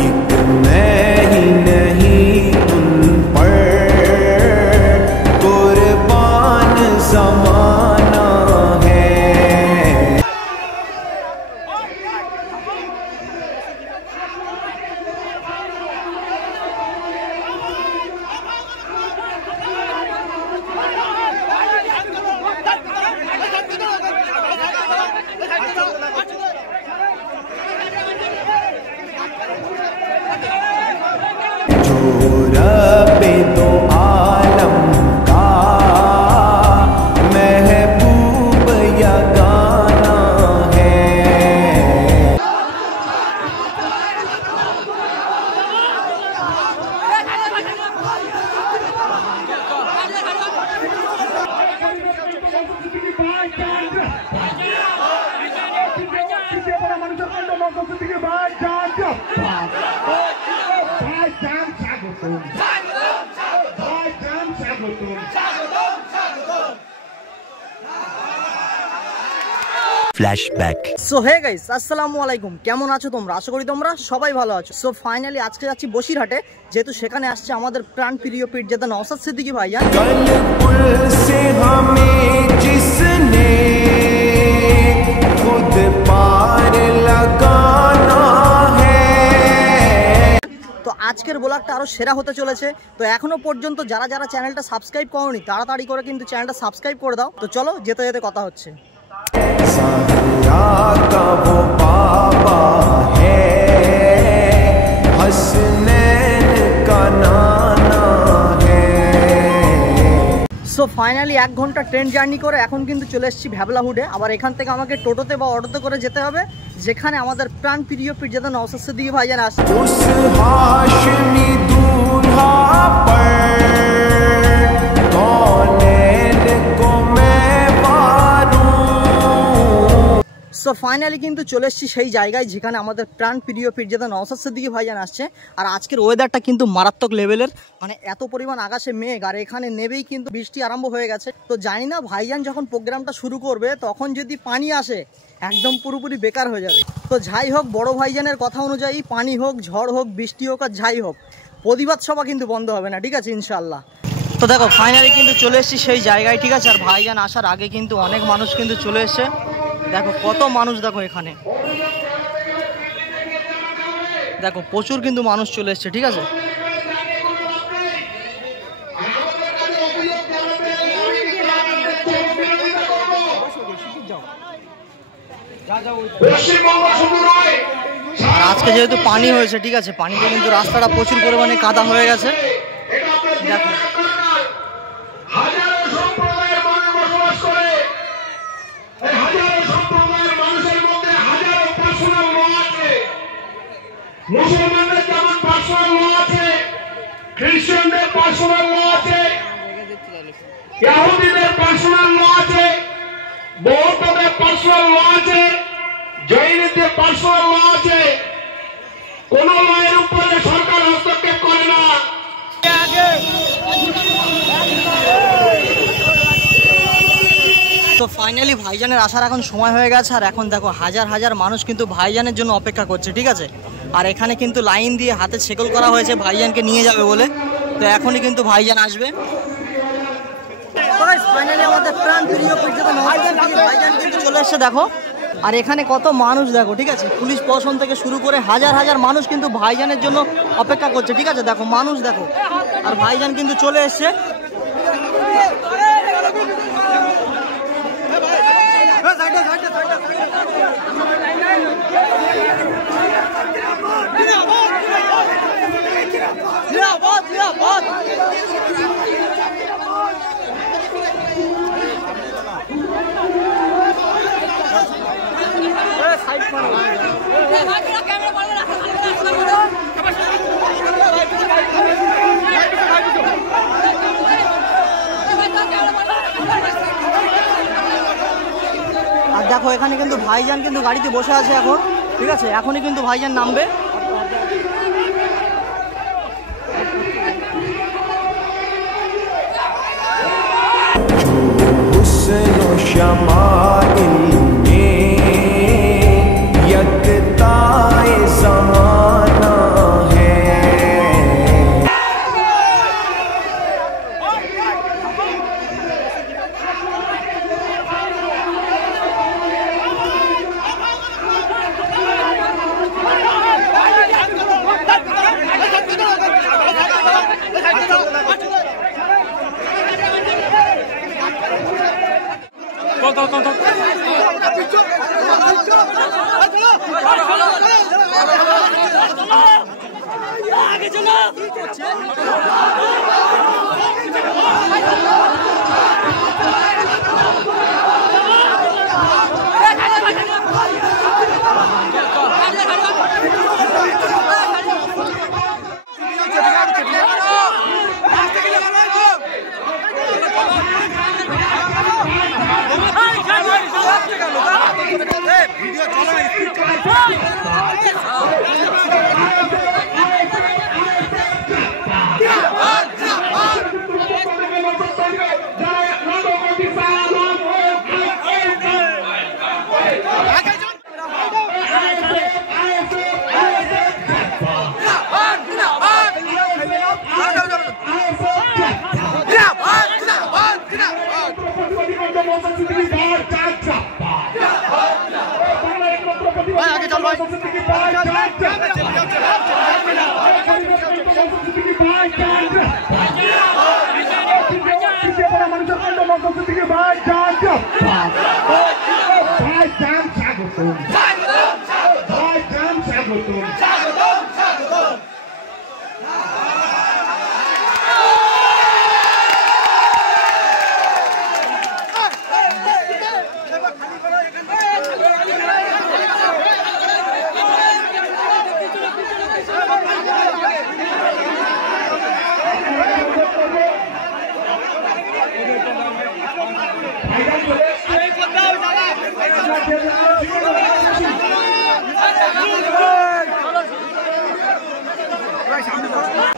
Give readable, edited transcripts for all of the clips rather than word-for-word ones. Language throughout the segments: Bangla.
एक मैं ही नहीं उन पर कुर्बान ज़माना है। जो रब्बे दो आलम का महबूब या गाना है। ফ্ল্যাশব্যাক। সো হে গাইস, আসসালামু আলাইকুম। কেমন আছো তোমরা? আশা করি তোমরা সবাই ভালো আছো। সো ফাইনালি আজকে যাচ্ছি বসিরহাটে, যেহেতু সেখানে আসছে আমাদের প্রাণ প্রিয় পীরজাদা নওশাদ সিদ্দিকী ভাইয়া। তো আজকের ব্লগটা আরো সেরা হতে চলেছে। তো এখনো পর্যন্ত যারা যারা চ্যানেলটা সাবস্ক্রাইব করোনি তাড়াতাড়ি করে কিন্তু চ্যানেলটা সাবস্ক্রাইব করে দাও। তো চলো যেতে যেতে কথা হচ্ছে। ज़हरा का वो बाबा है, हसनैन का नाना है। সো ফাইনালি 1 ঘন্টা ট্রেন জার্নি করে এখন কিন্তু চলে এসেছি ভ্যাবলাহুডে। আবার এখান থেকে আমাকে টোটোতে বা অটোতে করে যেতে হবে, যেখানে আমাদের প্রাণ প্রিয় পীরজাদা নওশাদ সিদ্দিকী ভাইজান আসছে। उस हाशमी दूल्हा पर कौनैन को मैं वारूं। সো ফাইনালি কিন্তু চলে এসেছি সেই জায়গায় যেখানে আমাদের প্রাণ প্রিয় পীরজাদা নওশাদ সিদ্দিকী ভাইজান আসছে। আর আজকের ওয়েদারটা কিন্তু মারাত্মক লেভেলের, মানে এত পরিমাণ আকাশে মেঘ, আর এখানে নেবেই কিন্তু বৃষ্টি আরম্ভ হয়ে গেছে। তো জানি না ভাইজান যখন প্রোগ্রামটা শুরু করবে তখন যদি পানি আসে একদম পুরোপুরি বেকার হয়ে যাবে। তো যাই হোক, বড় ভাইজানের কথা অনুযায়ী পানি হোক, ঝড় হোক, বৃষ্টি হোক, আর যাই হোক, প্রতিবাদ সভা কিন্তু বন্ধ হবে না, ঠিক আছে ইনশাল্লাহ। তো দেখো ফাইনালি কিন্তু চলে এসেছি সেই জায়গায়, ঠিক আছে। আর ভাইজান আসার আগে কিন্তু অনেক মানুষ কিন্তু চলে এসছে। দেখো কত মানুষ, দেখো এখানে দেখো প্রচুর কিন্তু মানুষ চলে এসছে, ঠিক আছে। আর আজকে যেহেতু পানি হয়েছে, ঠিক আছে, পানিতে কিন্তু রাস্তাটা প্রচুর পরিমাণে কাদা হয়ে গেছে। দেখো মুসলমানদের যেমন পার্সোনাল ল আছে, খ্রিস্টানদের পার্সোনাল ল আছে, ইহুদিদের পার্সোনাল ল আছে, বৌদ্ধদের পার্সোনাল ল আছে, জৈনদের পার্সোনাল ল আছে। কোন লয়ের উপরে সরকার হস্তক্ষেপ করে না। তো ফাইনালি ভাইজানের আসার এখন সময় হয়ে গেছে। আর এখন দেখো হাজার হাজার মানুষ কিন্তু ভাইজানের জন্য অপেক্ষা করছে, ঠিক আছে। আর এখানে কিন্তু লাইন দিয়ে হাতে শেকল করা হয়েছে ভাইজানকে নিয়ে যাবে বলে। তো এখনই কিন্তু ভাইজান আসবে। ফাইনালি আমাদের প্রাণ প্রিয় পীরজাদা নওশাদ সিদ্দিকী ভাইজান কিন্তু চলে এসেছে, দেখো। আর এখানে কত মানুষ দেখো, ঠিক আছে। পুলিশ প্রশাসন থেকে শুরু করে হাজার হাজার মানুষ কিন্তু ভাইজানের জন্য অপেক্ষা করছে, ঠিক আছে। দেখো মানুষ দেখো, আর ভাইজান কিন্তু চলে এসেছে। আর দেখো এখানে কিন্তু ভাইজান কিন্তু গাড়িতে বসে আছে এখন, ঠিক আছে। এখনই কিন্তু ভাইজান নামবে। शमाइल में यकताए ज़माना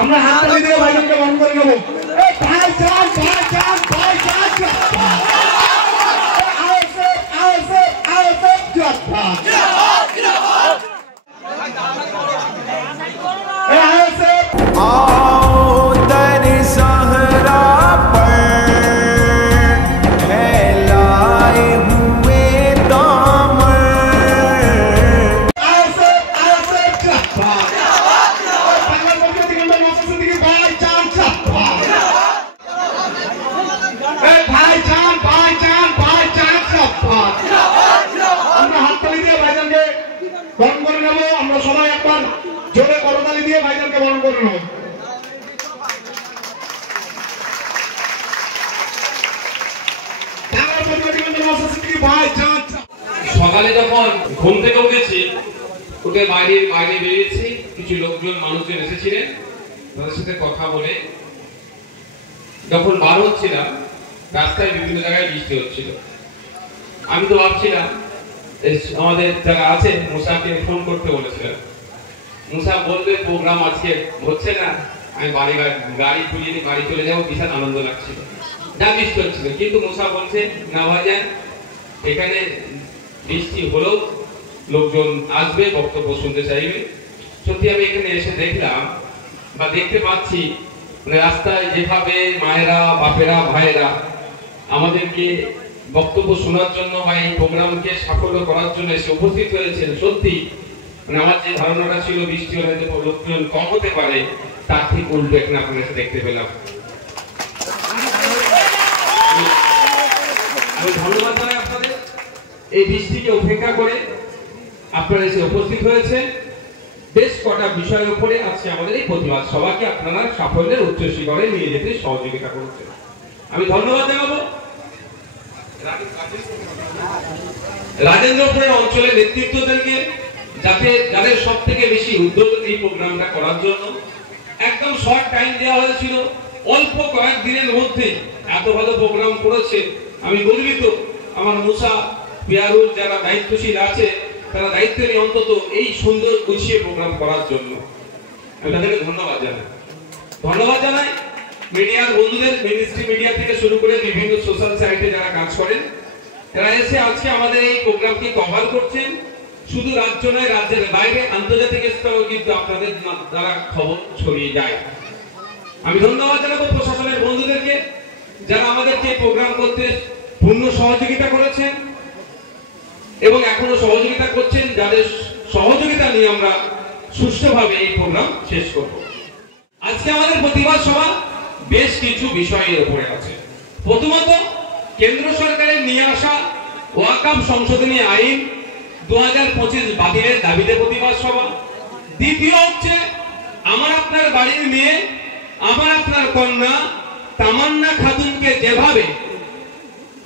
আমরা হাততালি দিয়ে ভাইজানকে বরণ করে নেব। ভাইজান ভাইজান ভাইজান आओ दर सहरा पर फैलाए हुए दामन আমরা হাততালি দিয়ে ভাইজানকে বরণ করে নেব। আমরা সবাই একবার জোরে করতালি দিয়ে ভাইজানকে বরণ করে নেব। সকালে যখন ঘুম থেকে উঠেছি, উঠে বাইরে বেরিয়েছি, কিছু লোকজন মানুষজন এসেছিলেন, তাদের সাথে কথা বলে যখন বার হচ্ছিলাম রাস্তায় বিভিন্ন জায়গায় বৃষ্টি হচ্ছিল। আমি তো ভাবছিলাম আমাদের যারা আছে মুসাকে ফোন করতে বলেছিলাম, মুসা বলবে প্রোগ্রাম আজকে হচ্ছে না, আমি গাড়ি খুলিয়ে নিয়ে বাড়ি চলে যাবো, বিশাল আনন্দ লাগছিল, যা বৃষ্টি হচ্ছিল। কিন্তু মুসা বলছে না ভাইজান, এখানে বৃষ্টি হলেও লোকজন আসবে, বক্তব্য শুনতে চাইবে। সত্যি আমি এখানে এসে দেখলাম বা দেখতে পাচ্ছি মানে রাস্তায় যেভাবে মায়েরা, বাপেরা, ভাইয়েরা আমাদেরকে বক্তব্য শোনার জন্য বা এই প্রোগ্রামকে সাফল্য করার জন্য এসে উপস্থিত হয়েছেন। সত্যি মানে আমার যে ধারণাটা ছিল বৃষ্টি হলে যে লোকজন কম হতে পারে, তার ঠিক উল্টো এখানে আপনার কাছে দেখতে পেলাম। আমি ধন্যবাদ জানাই আপনাদের, এই বৃষ্টিকে উপেক্ষা করে আপনারা এসে উপস্থিত হয়েছে। বেশ কটা বিষয়ের উপরে আজকে আমাদের এই প্রতিবাদ সভাকে আপনারা সাফল্যের উচ্চ শিখরে নিয়ে যেতে সহযোগিতা করেছেন। আমি ধন্যবাদ জানাবো রাজেন্দ্রপুরের অঞ্চলের নেতৃত্বদেরকে, যাদের সব থেকে বেশি উদ্যোগ এই প্রোগ্রামটা করার জন্য। একদম শর্ট টাইম দেওয়া হয়েছিল, অল্প কয়েক দিনের মধ্যে এত ভালো প্রোগ্রাম করেছে। আমি গর্বিত। আমার মুসা, পিয়ারুল যারা দায়িত্বশীল আছে, তারা দায়িত্ব নিয়ে অন্তত এই সুন্দর গুছিয়ে প্রোগ্রাম করার জন্য আমি তাদেরকে ধন্যবাদ জানাই। মিডিয়ার বন্ধুদের, মিনিস্ট্রি মিডিয়া থেকে শুরু করে বিভিন্ন সোশ্যাল সাইটে যারা কাজ করেন, তারা এসে আজকে আমাদের এই প্রোগ্রামকে কভার করছেন। শুধু রাজ্য নয়, রাজ্যের বাইরে আন্তর্জাতিক স্তরেও কিন্তু আপনাদের দ্বারা খবর ছড়িয়ে যায়। আমি ধন্যবাদ জানাবো প্রশাসনের বন্ধুদেরকে, যারা আমাদেরকে প্রোগ্রাম করতে পূর্ণ সহযোগিতা করেছেন এবং এখনো সহযোগিতা করছেন, যাদের সহযোগিতা নিয়ে আমরা সুষ্ঠুভাবে এই প্রোগ্রাম শেষ করব। আজকে আমাদের প্রতিবাদ সভা বেশ কিছু বিষয়ের উপরে আছে। প্রথমত, কেন্দ্র সরকারের নিয়ে আসা ওয়াকফ সংশোধনী আইন 2025 বাতিলের দাবিতে প্রতিবাদ সভা। দ্বিতীয় হচ্ছে আমার আপনার বাড়ির মেয়ে, আমার আপনার কন্যা তামান্না খাতুনকে যেভাবে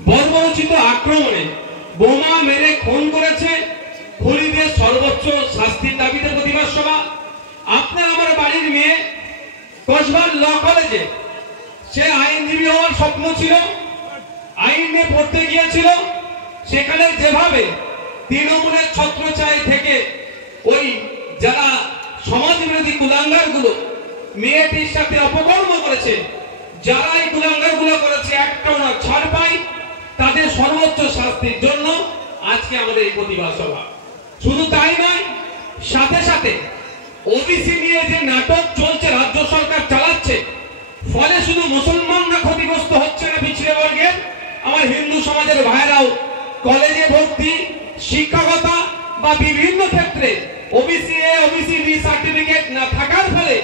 বর্বরোচিত আক্রমণে বোমা মেরে খুন করেছে, খুনিদের সর্বোচ্চ শাস্তির দাবিতে প্রতিবাদ সভা। আপনার আমার বাড়ির মেয়ে কসবার ল কলেজে সে আইনজীবী হওয়ার স্বপ্ন ছিল, আইন নিয়ে পড়তে গিয়েছিল, সেখানে যেভাবে তৃণমূলের ছত্রছায়া থেকে ওই যারা সমাজ বিরোধী কুলাঙ্গার গুলো মেয়েটির সাথে অপকর্ম করেছে, যারা এই কুলাঙ্গার গুলো করেছে একটাও না ছাড় পায়, তাদের সর্বোচ্চ শাস্তির জন্য আজকে আমাদের এই প্রতিবাদ সভা। শুধু তাই নয়, সাথে সাথে ওবিসি নিয়ে যে নাটক চলছে রাজ্য সরকার চালাচ্ছে, ফলে শুধু মুসলমানরা ক্ষতিগ্রস্ত হচ্ছে না, পিছিয়ে বর্গের আমার হিন্দু সমাজের ভাইরাও কলেজে ভর্তি, শিক্ষকতা বা বিভিন্ন ক্ষেত্রে OBC A OBC B certificate না থাকার ফলে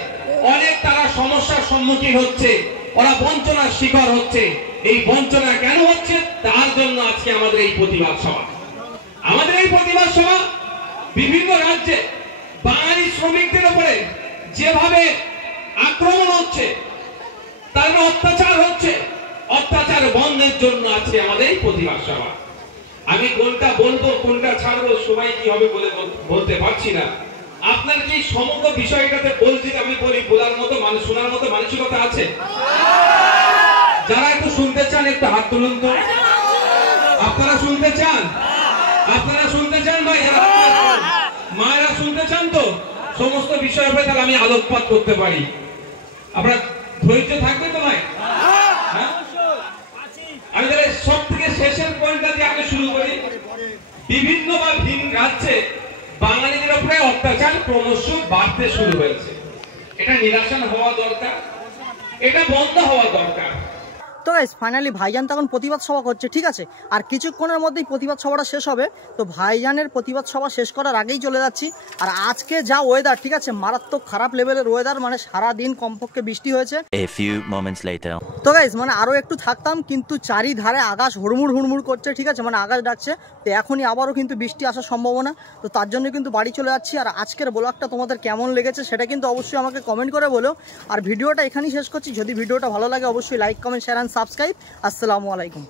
অনেক তারা সমস্যার সম্মুখীন হচ্ছে, ওরা বঞ্চনার শিকার হচ্ছে। এই বঞ্চনা কেন হচ্ছে তার জন্য আজকে আমাদের এই প্রতিবাদ সভা। আমাদের এই প্রতিবাদ সভা বিভিন্ন রাজ্যে বাঙালি শ্রমিকদের উপরে যেভাবে আক্রমণ হচ্ছে, তার অত্যাচার হচ্ছে, অত্যাচার বন্ধের জন্য আজকে আমাদের এই প্রতিবাদ সভা। আমি কোনটা বলবো কোনটা ছাড়বো সবাই কি হবে বলতে পারছি না। আপনার কি সমগ্র বিষয়টাতে বলছি, আমি বলি বলার মতো মানুষ, শোনার মতো মানসিকতা আছে? যারা একটু শুনতে চান একটু হাত তুলুন তো। আপনারা শুনতে চান? আপনারা শুনতে চান ভাই? মায়েরা শুনতে চান তো? সমস্ত বিষয় হবে, তাহলে আমি আলোকপাত করতে পারি। আপনারা ধৈর্য থাকবে তো ভাই? আমি তাহলে সব থেকে শেষের পয়েন্টটা দিয়ে আগে শুরু করি। বিভিন্ন বা ভিন রাজ্যে বাঙালিদের উপরে অত্যাচার ক্রমশ বাড়তে শুরু হয়েছে। এটা নিরসন হওয়া দরকার, এটা বন্ধ হওয়া দরকার। তো গাইস ফাইনালি ভাইজান তখন প্রতিবাদ সভা করছে, ঠিক আছে, আর কিছুক্ষণের মধ্যেই প্রতিবাদ সভাটা শেষ হবে। তো ভাইজানের প্রতিবাদ সভা শেষ করার আগেই চলে যাচ্ছি। আর আজকে যা ওয়েদার, ঠিক আছে, মারাত্মক খারাপ লেভেলের ওয়েদার, মানে সারাদিন কমপক্ষে বৃষ্টি হয়েছে। A few moments later. তো গাইস মানে আরও একটু থাকতাম, কিন্তু চারিধারে আকাশ হুড়মুড় হুড়মুড় করছে, ঠিক আছে, মানে আকাশ ডাকছে। তো এখনই আবারও কিন্তু বৃষ্টি আসার সম্ভাবনা, তো তার জন্য কিন্তু বাড়ি চলে যাচ্ছি। আর আজকের ব্লগটা তোমাদের কেমন লেগেছে সেটা কিন্তু অবশ্যই আমাকে কমেন্ট করে বলো। আর ভিডিওটা এখানেই শেষ করছি। যদি ভিডিওটা ভালো লাগে অবশ্যই like, comment, share and subscribe. আসসালামু আলাইকুম।